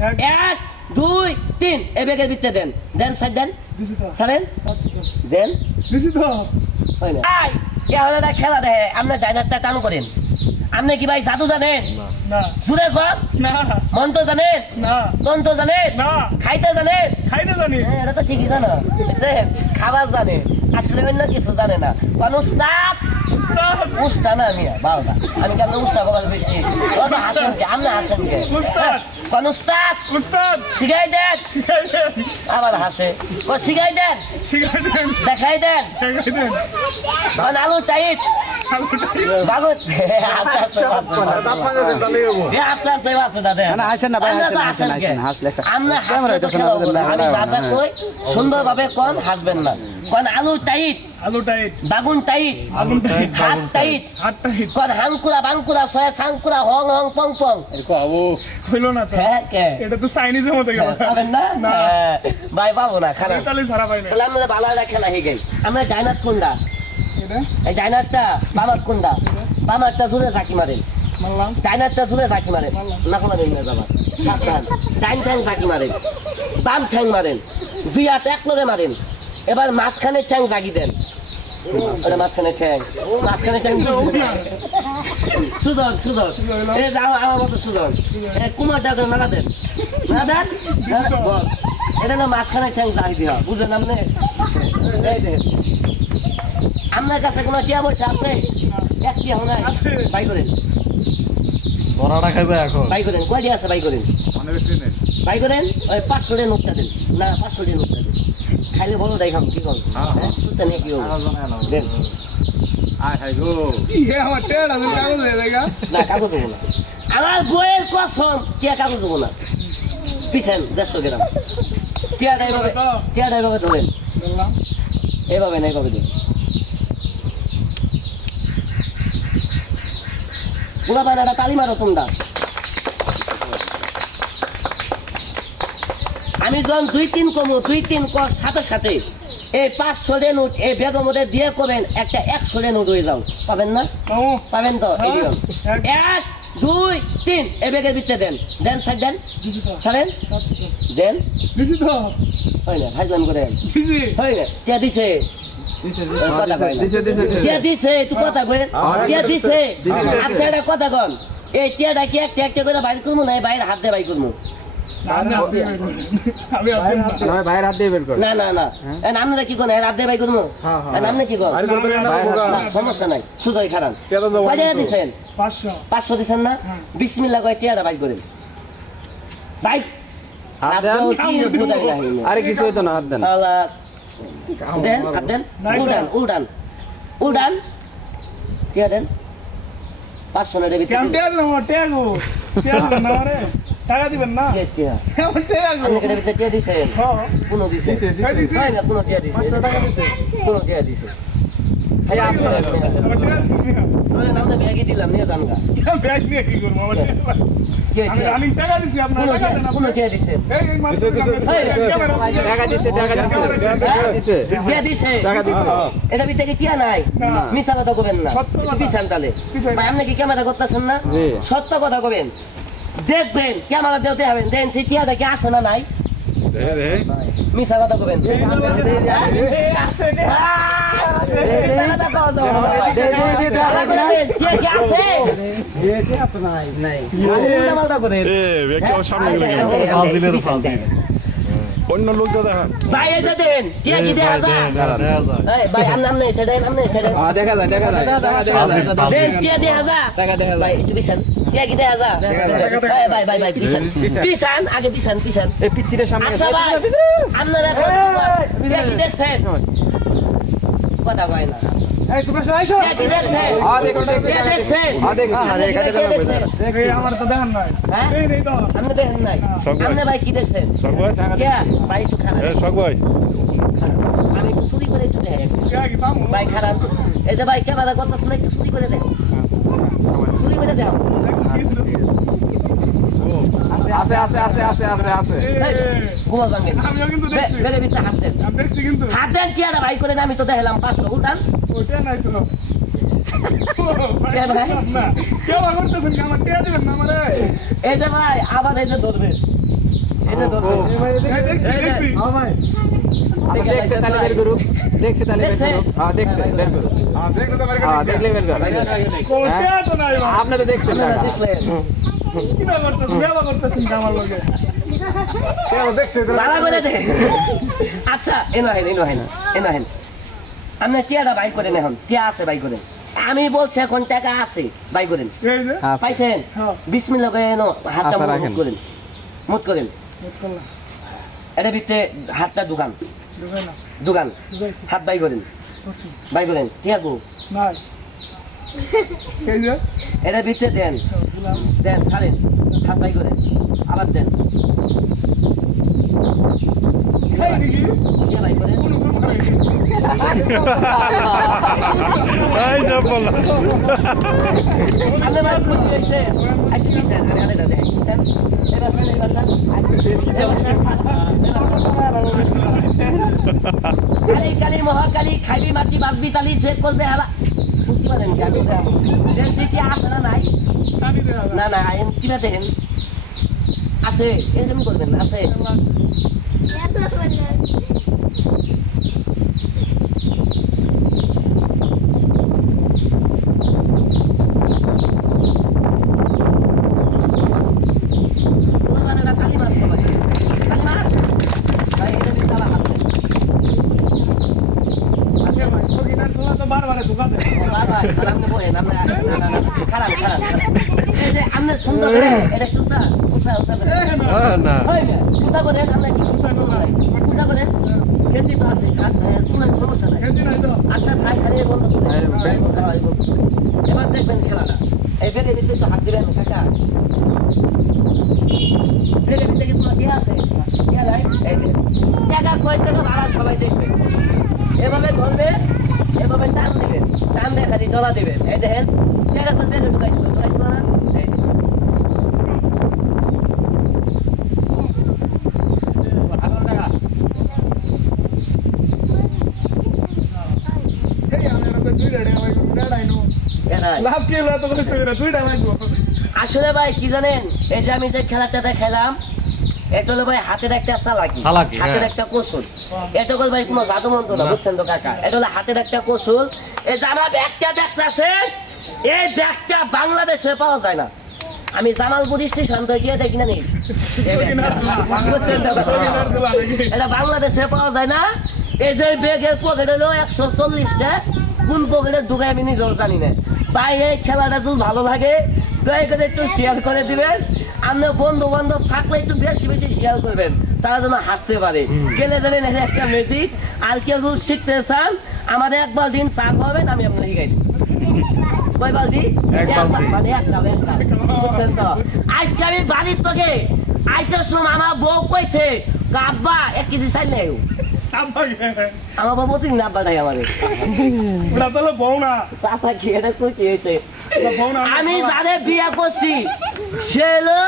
এক দুই তিন এই ব্যাগের ভিতরে দেন দেন সাইড দেন সারেন দেন হয় না আই কেওড়াটা খেলা দেখে আপনি ডাইনারটা টান করেন আপনি কি ভাই জাদু জানেন না সুরে কম না মন্ত্র জানেন না তন্ত্র জানেন না খাইতে জানেন খাইতে জানি হ্যাঁ এটা তো ঠিকই জানো দেখছেন খাবার জানে আসলে অন্য কিছু জানে না কোন উস্তাদ উস্তাদ না আমি বারোটা আমি কেন উস্তাদ বলার বেশি কত হাসেন কে আপনি হাসেন কে উস্তাদ কোন উস্তাদ উস্তাদ শিখাই দেন শিখাই দেন আবার হাসে ও শিখাই দেন শিখাই দেন দেখাই দেন শিখাই দেন কোন আলু টাইট বাগুত আস্তে আস্তে আছে দাদা সুন্দরভাবে কোন হাসবেন না কোন আলু টাইট আলু টাইট বাগুন টাইট আগুন টাইট হাত টাইট হাত টাইট কোন হাঙ্কুরা বাঙ্কুরা ছয় সাঙ্কুরা হং হং পং পং হইলো না তো হ্যাঁ কে এটা তো চাইনিজের মতো গেল পাবেন না না। হ্যাঁ, ভাই পাবো না খারাপ তাহলে ছাড়া পাই না তাহলে আমরা ভালো একটা খেলা হয়ে গেল আমরা ডাইনার কোনটা এটা এই ডাইনারটা বামার কোনটা বামারটা জুড়ে ঝাঁকি মারেন মারলাম ডাইনারটা জুড়ে ঝাঁকি মারেন না কোনো দিন না বাবা সাবধান ডাইন ঠ্যাং ঝাঁকি মারেন বাম ঠ্যাং মারেন দুই হাত এক লগে মারেন এবার মাঝখানে ঠ্যাং জাগি দেন ওটা মাঝখানে ঠ্যাং সুজন সুজন এই যাও আমার মতো সুজন কুমারটা মেলা দেন মেলা দেন বল এটা না মাঝখানে ঠ্যাং জাগি দিয়া বুঝলেন আপনি এই দেন আপনার কাছে কোনো টিয়া পয়সা আছে একটি এখন আছে। বাই করেন বড়াটা খাইবে এখন বাই করেন কয়টি আছে বাই করেন মানে বেশি নেই বাই করেন ওই 500 টাকা নোটটা দেন না 500 টাকা নোটটা দেন খাইলে বলো দেখাম কি করবো হ্যাঁ, হ্যাঁ। সুতা নিয়ে কি করবো দেন আয় হাই গো ইয়ে আমার টেড়া আছে কাগজ হয়ে যায় না কাগজ দেবো না আমার বইয়ের কসম টিয়া কাগজ দেবো না পিছেন 150 গ্রাম টিয়াটা এইভাবে ধরেন বললাম এইভাবে না এইভাবে দিন পুরা বানাটা তালি মারো তোমরা আমি যখন 2-3 কমো 2-3 কর সাথে সাথে এই 500 টাকা নোট এই ব্যাগের মধ্যে দিয়ে করবেন একটা 100 টাকা নোট হয়ে যাও পাবেন না ও পাবেন তো এই দিন হ্যাঁ। 1 2 3 এই ব্যাগের ভিতরে দেন দেন সাইড দেন দিছি তো ছাড়েন দেন দিছি তো হয় না ভাইজান করে দিছি হয় না কে দিছে কথা কয় না কে দিছে তুই কথা কই কে দিছে আচ্ছা এটা কথা কন এই টিয়াটা কি একটা একটা করে বাইর করবো না বাইরে হাত দিয়ে বাইর করবো আমি ভাইয়ের হাত দিয়ে বের কর না না না আপনারা কি করেন হাত দিয়ে বাইর করবো আপনি কি করেন না, সমস্যা নাই সুযোগ খারাপ কয় টাকা দিছেন 500 500 দিছেন না হ্যাঁ। বিসমিল্লাহ কয় টিয়াটা বাইর করেন বাইর হাত দাও কি বুঝাই না আরে কিছু হইতো না হাত দেন আল্লাহ দেন হাত দেন উল্টান উল্টান কে দেন 500 টাকা কেন ভিতরে টেড়া না টেড়া গো টেড়া না রে টাকা দিবেন না কে টিয়া কেমন টেড়া গো আপনি কেটে ভিতরে টিয়া দিছেন হ্যাঁ কোনো দিছে হ্যাঁ, দিছে। হয় না কোনো টিয়া দিছে 500 টাকা দিছে কোনো টিয়া দিছে ভাই আপনি আমার টেড়া ধরেন আমরা ব্যাগে দিলাম নিয়ে যান গা ব্যাগ নিয়ে কি করব আমার কে টিয়া আমি টাকা দিছি আপনার কোনো টাকা দেন টিয়া কোনো টিয়া দিছে এই মাত্র টাকা দিছে টিয়া দিছে টাকা দিছে এটা ভিতরে টিয়া নাই না। মিছা কথা কবেন না সত্য কথা। পিছান তালে পিছান। ভাই আপনি কি ক্যামেরা করতেছেন না জি। সত্য কথা কবেন দেখবেন ক্যামেরা দেওতে হবেন দেন সেই টিয়াটা কি আছে না নাই মিছা কথা কবেন অন্য লোক তো দেখা ভাই এই যে দেন টিয়া কি দেয়া যায় এই ভাই নাম নেই সেটা নাম নেই সেটা দেখা যায় দেন টিয়া দেয়া যায় টাকা দেখা যায় ভাই একটু পিছান টিয়া কি দেয়া যায় ভাই ভাই ভাই পিছান পিছান আগে পিছান পিছান এই পিত্তিরের সামনে আচ্ছা ভাই আপনারা টিয়া কি দেখছেন কথা কয় না এই তুমি আইছো টিয়া কি দেখছেন টিয়া দেখছেন এই আমার তো দেখান নাই হ্যাঁ? এই নেই তো আপনি দেখেন নাই আপনি ভাই কি দেখছেন টিয়া ভাই একটু খারাপ আমি একটু চুরি করে একটু দেখেন কে কি পামু ভাই খারাপ এই যে ভাই ক্যামেরা করতেছ না একটু চুরি করে দেন চুরি করে দাও আছে ঘুমা ভাঙেন আমিও কিন্তু দেখছি বেড়ে ভিতরে হাত দেন আমি দেখছি কিন্তু হাত দেন টিয়াটা ভাই করে আমি তো দেখলাম 500 উঠান ওটা নাই তো কে ভাই? না কে করতেছেন আমার টেয়া দিবেন না আমারে এই যে ভাই আবার এই যে ধরবেন এটা ধরো দেখছি আপনি দেখছে তাহলে বের করুন দেখছে তাহলে বের করুন হ্যাঁ দেখছে বের করুন হ্যাঁ দেখলে বের করুন কোনটা তো নাই ভাই আপনি তো দেখছেন আপনারা টাকা দেখলেন কি ব্যাপার করতেছেন আমার লগে তারা করে দে আচ্ছা এনো হেন আপনি টিয়াটা বাই করেন এখন টিয়া আছে বাই করেন আমি বলছি এখন টাকা আছে বাই করেন এই যে আচ্ছা। পাইছেন হ্যাঁ। বিসমিল্লাহ করে এনো হাতটা আচ্ছা, মুট রাখেন। করেন মুট করেন দেখলাম এটা ভিতরে হাতটা দোকান দেখে না দোকান বুঝাইছি হাত বাই করেন করছি বাই করেন টিয়া গো নাই এই যে এটা ভিতরে দেন দিলাম দেন ছাড়েন হাত বাই করেন আবার দেন এই দেখি টিয়া বাই করেন এই যা বললাম আপনি মানে খুশি হয়েছে আর কি দিচ্ছেন আমি আলাদা দেখেন এবার কালী কালী মহাকালী খাইবি মাটি বাঁচবি তালি চেক করবে হালা বুঝতে পারেন কি আমি ডেন্সিটি আছে না নাই কানি দেয়া না না আইন কিনা দেখেন আছে এরকম করবেন আছে মানে না কালী মাছ সবাই কালী মাছ ভাই এটা দিতে আবার হাত দেন। আজকে ভাই সকিনার ছোলা তো বারবার দোকানে বাবা, আপনি বলেন, আপনি খারাপ, খারাপ, খারাপ। এই যে আপনি সুন্দর করে, এটা টুসা, টুসা, টুসা করেন। না হয় না? টুসা করেন, আপনি কি টুসা করেন? টুসা করেন? গেঞ্জি তো আছে, হাত, চুলের সমস্যা নাই। খেতে নাই তো আচ্ছা, থাই, খালি বন্ধ করুন। এবার দেখবেন খেলাটা। এই ব্যাগের ভিতরে তো হাত দিবেন, কাকা। ব্যাগের ভিতরে কি তোমার দেয়া আছে? দেয়া নাই? এই যে। টাকা কয় টাকা ভাড়া সবাই দেখবে। এভাবে ধরবে, এভাবে টান দিবেন, টান দিয়ে খালি ডলা দিবেন। এই দেখেন, টাকা তো ব্যাগে ঢুকাইছিল, ঢুকাইছিল না? এই যে। এই আমি তো দুই রেডে ভাই রেডাই নো এরাই। লাভ কি হলো তো কষ্ট করে দুইটা ভাই আসলে ভাই কি জানেন, এই যে আমি যে খেলাটাতে খেলাম, এটা হলো ভাই হাতের একটা চালাকি, হাতের একটা কৌশল। এটা হলো ভাই কোনো জাদু মন্ত্র না, বুঝছেন তো কাকা? এটা হলো হাতের একটা কৌশল। এই যে আমার ব্যাগটা দেখতেছেন, এই ব্যাগটা বাংলাদেশে পাওয়া যায় না। আমি জামালপুর স্টেশন থেকে দেখি না নিয়েছি। এই ব্যাগটা। বুঝছেন তো? এটা বাংলাদেশে পাওয়া যায় না। এই যে ব্যাগের পকেট হলো 140টা, কোন পকেটে ঢুকায় আমি নিজেও জানি না। ভাই এই খেলাটা যদি ভালো লাগে দয়া করে একটু শেয়ার করে দিবেন। আপনার বন্ধু বান্ধব থাকলে একটু বেশি বেশি শেয়ার করবেন, তারা যেন হাসতে পারে। গেলে জানেন এটা একটা ম্যাজিক। আর কেউ যদি শিখতে চান আমাদের একবার দিন চা খাওয়াবেন, আমি আপনার শিখাই দিই। কয় বালতি? মানে এক কাপ, এক কাপ। বুঝছেন তো? আজকে আমি বাড়ির থেকে আইতে সময় আমার বউ কইছে, আব্বা 1 কেজি চাইল নেই। আমার বাবু তিন আব্বা নাই আমাদের। ওটা তো বউ না চাচা কি এটা খুশি হয়েছে। ওটা বউ না আমি যারে বিয়ে করছি সে হলো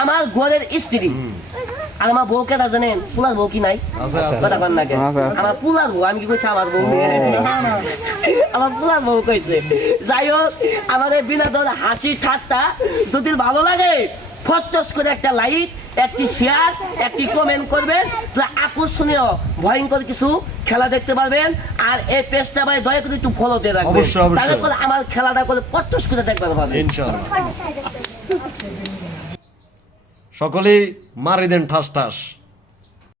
আমার ঘরের স্ত্রী। আর আমার বউ কেটা জানেন? পুলার বউ কি নাই? কথা কন না কেন? আমার পুলার বউ, আমি কি কইছি আমার বউ নিয়ে? আমার পুলার বউ কইছে। যাই হোক, আমাদের বিনোদন হাসি ঠাট্টা যদি ভালো লাগে ফটস করে একটা লাইক, একটি শেয়ার, একটি কমেন্ট করবেন, তাহলে আকর্ষণীয় ভয়ঙ্কর কিছু খেলা দেখতে পারবেন। আর এই পেজটা ভাই দয়া করে একটু ফলো দিয়ে রাখবেন, অবশ্যই, অবশ্যই। তাহলে পরে আমার খেলাটা করে ফটস করে দেখবেন ভাবে। ইনশাআল্লাহ সকলেই মারি দেন ঠাস ঠাস।